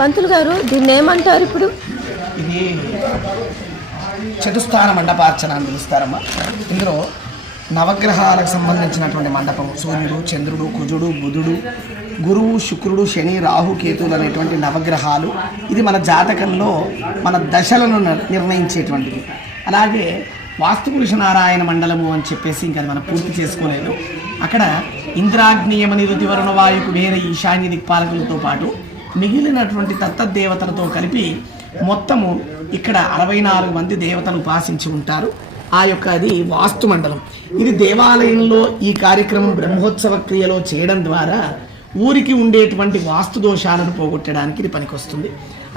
పంతులు గారు దీన్ని ఏమంటారు ఇప్పుడు? ఇది చతుస్థాన మండపార్చన అని పిలుస్తారమ్మా. ఇందులో నవగ్రహాలకు సంబంధించినటువంటి మండపం, సూర్యుడు, చంద్రుడు, కుజుడు, బుధుడు, గురువు, శుక్రుడు, శని, రాహు, కేతువులు అనేటువంటి నవగ్రహాలు. ఇది మన జాతకంలో మన దశలను నిర్ణయించేటువంటిది. అలాగే వాస్తుపురుష నారాయణ మండలము అని చెప్పేసి ఇంకా మనం పూర్తి చేసుకోలేదు. అక్కడ ఇంద్రాగ్నియమని రుతివరుణ వాయు కుబేర ఈశాన్య దిక్పాలకులతో పాటు మిగిలినటువంటి తత్తదేవతలతో కలిపి మొత్తము ఇక్కడ 64 మంది దేవతలు ఉపాసించి ఉంటారు. ఆ యొక్క అది వాస్తు మండలం. ఇది దేవాలయంలో ఈ కార్యక్రమం బ్రహ్మోత్సవ క్రియలో చేయడం ద్వారా ఊరికి ఉండేటువంటి వాస్తు దోషాలను పోగొట్టడానికి ఇది పనికొస్తుంది.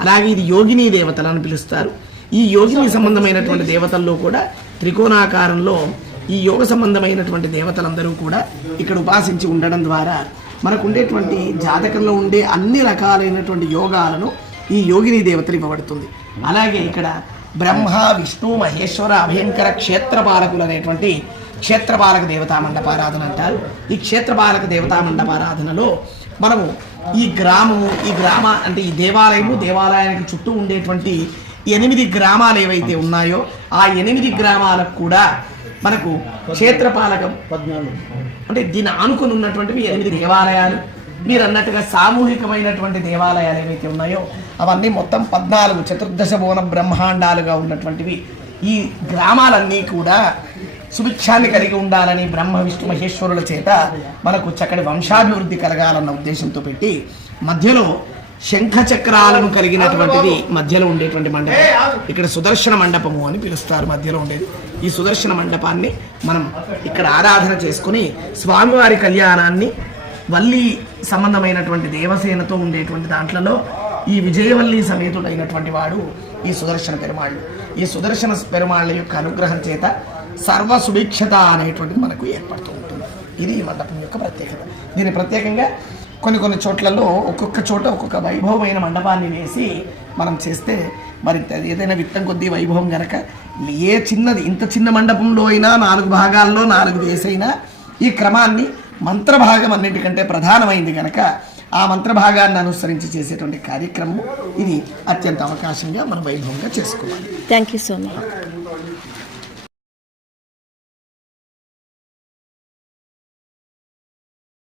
అలాగే ఇది యోగిని దేవతలు అని పిలుస్తారు. ఈ యోగిని సంబంధమైనటువంటి దేవతల్లో కూడా త్రికోణాకారంలో ఈ యోగ సంబంధమైనటువంటి దేవతలందరూ కూడా ఇక్కడ ఉపాసించి ఉండడం ద్వారా మనకు ఉండేటువంటి జాతకంలో ఉండే అన్ని రకాలైనటువంటి యోగాలను ఈ యోగిని దేవతలు ఇవ్వబడుతుంది. అలాగే ఇక్కడ బ్రహ్మ, విష్ణు, మహేశ్వర, అభయంకర క్షేత్రపాలకులు అనేటువంటి క్షేత్రపాలక దేవతా మండపారాధన అంటారు. ఈ క్షేత్రపాలక దేవతా మండపారాధనలో మనము ఈ గ్రామ అంటే ఈ దేవాలయానికి చుట్టూ ఉండేటువంటి 8 గ్రామాలు ఏవైతే ఉన్నాయో ఆ 8 గ్రామాలకు కూడా మనకు క్షేత్రపాలకం 14 అంటే దీన్ని ఆనుకొని ఉన్నటువంటివి 8 దేవాలయాలు. మీరు అన్నట్టుగా సామూహికమైనటువంటి దేవాలయాలు ఏవైతే ఉన్నాయో అవన్నీ మొత్తం 14 చతుర్దశ భువన బ్రహ్మాండాలుగా ఉన్నటువంటివి. ఈ గ్రామాలన్నీ కూడా సుభిక్షాన్ని కలిగి ఉండాలని బ్రహ్మ, విష్ణు, మహేశ్వరుల చేత మనకు చక్కటి వంశాభివృద్ధి కలగాలన్న ఉద్దేశంతో పెట్టి మధ్యలో శంఖ చక్రాలను కలిగినటువంటిది మధ్యలో ఉండేటువంటి మండపం. ఇక్కడ సుదర్శన మండపము అని పిలుస్తారు. మధ్యలో ఉండేది ఈ సుదర్శన మండపాన్ని మనం ఇక్కడ ఆరాధన చేసుకుని స్వామివారి కళ్యాణాన్ని వల్లి సంబంధమైనటువంటి దేవసేనతో ఉండేటువంటి దాంట్లో ఈ విజయవల్లి సమేతుడైనటువంటి వాడు ఈ సుదర్శన పెరుమాళ్ళు. ఈ సుదర్శన పెరుమాళ్ళ యొక్క అనుగ్రహం చేత సర్వ సుభిక్షత అనేటువంటిది మనకు ఏర్పడుతూ ఉంటుంది. ఇది ఈ మండపం యొక్క ప్రత్యేకత. దీని ప్రత్యేకంగా కొన్ని చోట్లలో ఒక్కొక్క చోట ఒక్కొక్క వైభవమైన మండపాన్ని వేసి మనం చేస్తే మరి ఏదైనా విత్తం కొద్దీ వైభవం కనుక ఇంత చిన్న మండపంలో అయినా 4 భాగాల్లో 4 వేసైనా ఈ క్రమాన్ని మంత్రభాగం అన్నిటికంటే ప్రధానమైంది కనుక ఆ మంత్రభాగాన్ని అనుసరించి చేసేటువంటి కార్యక్రమం ఇది అత్యంత అవకాశంగా మనం వైభవంగా చేసుకోవాలి. Thank you so much.